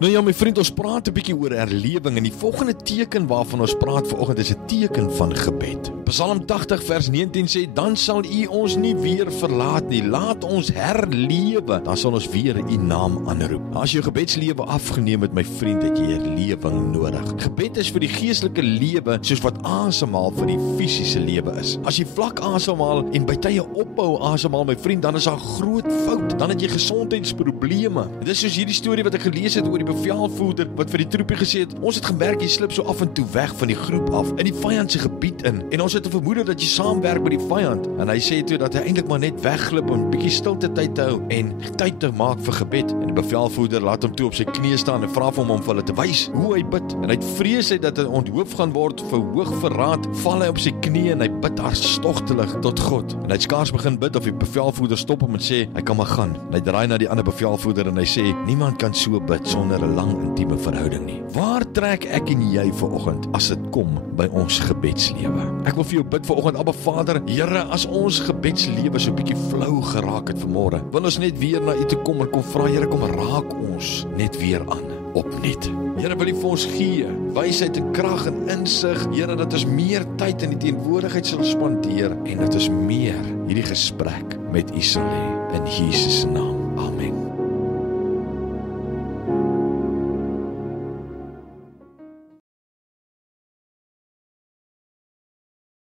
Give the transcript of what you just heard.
Nou ja, my vriend, ons praat 'n bietjie oor herlewing en die volgende teken waarvan ons praat vanoggend is 'n teken van gebed. Psalm 80 vers 19 sê, dan sal U ons nie weer verlaat nie, laat ons herlewe, dan sal ons weer U naam aanroep. As jou gebedslewe afgeneem het, my vriend, het jy herlewing nodig. Gebed is vir die geestelike lewe soos wat asemhaal vir die fisiese lewe is. As jy vlak asemhaal en by tye ophou asemhaal, my vriend, dan is daar 'n groot fout, dan het jy gesondheidsprobleme. Dit is soos hierdie storie wat ek gelees het oor die bevelvoerder wat vir die troepie gesê het, ons het gemerk jy slip so af en toe weg van die groep af, in die vyand se gebied in, en ons het 'n vermoede dat jy saamwerk met die vyand, en hy sê toe dat hy eintlik maar net wegglip om 'n bietjie stilte tyd te hou en tyd te maak vir gebed, en die bevelvoerder laat hom toe op sy knieë staan en vra vir hom om vir hulle te wys hoe hy bid, en hy het vrees dat hy onthoof gaan word vir hoogverraad, val hy op sy knieë en hy bid hartstogtelik tot God, en hy het skaars begin bid of die bevelvoerder stop hom en sê, hy kan maar gaan, en hy draai na die ander bevelvoerder en hy sê, niemand kan so bid sonder 'n lang intieme verhouding nie. Waar trek ek en jy vanoggend as dit kom by ons gebedslewe? Ek wil vir jou bid vanoggend, Abba Vader, Here, as ons gebedslewe so 'n bietjie flou geraak het vanmôre, wil ons net weer na U toe kom en kom vra, Here, kom raak ons net weer aan, opnuut. Here, wil U vir ons gee wysheid en krag en insig, Here, dat ons meer tyd in die teenwoordigheid sal spandeer en dat ons meer hierdie gesprek met U sal hê, in Jesus se naam.